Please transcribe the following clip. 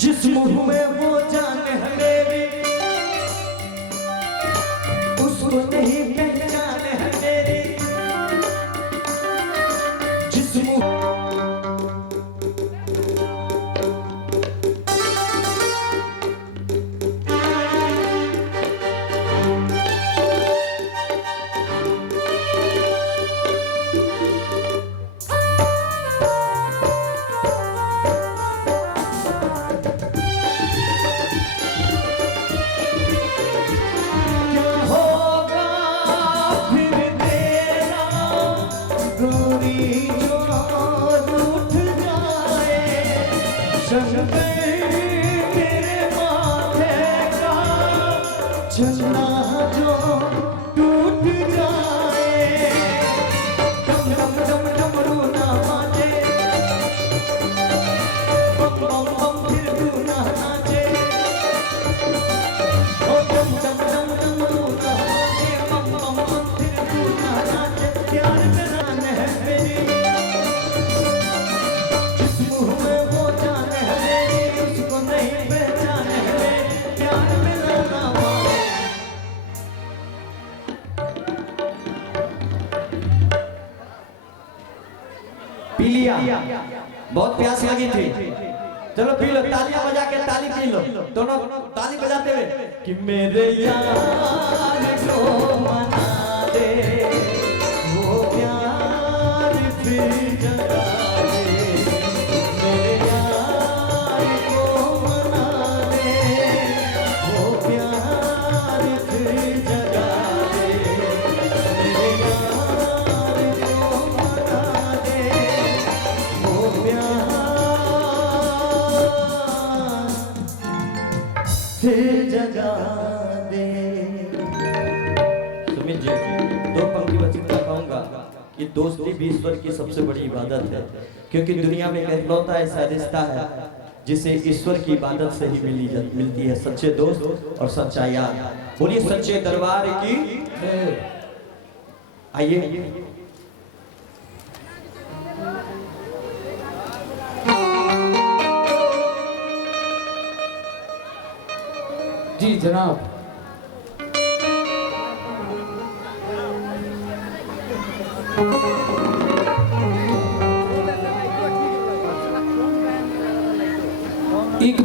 जिस मुंह में वो जान है मेरी, उसको नहीं पहचान है मेरी। जिस मुंह तेरे माथे का चलना जो टूट जाए, डम डम डम डमरू ना माने, बम बम बम फिर तू ना नाचे। ओ डम डम डम डमरू ना माने, बम बम बम फिर तू ना नाचे। प्यार मेरा है मेरी, पी लिया, बहुत प्यास लगी थी, चलो पी लो, तालियां बजा के ताली पी लो, दोनों ताली बजाते हुए कि मेरे यार को मना दे, वो प्यार फिर जगा दे। मेरे यार को मना दे, वो प्यार फिर जगा दे। मेरे यार को मना दे, फिर जगा दे। सुमित जी, दो पंक्ति बस इतना कहूंगा कि दोस्ती भी ईश्वर की सबसे बड़ी इबादत है, क्योंकि दुनिया में इकलौता ऐसा रिश्ता है जिसे ईश्वर की इबादत से ही मिलती है सच्चे दोस्त और सच्चा यार। बोलिए सच्चे दरबार की। आइए जी जनाब।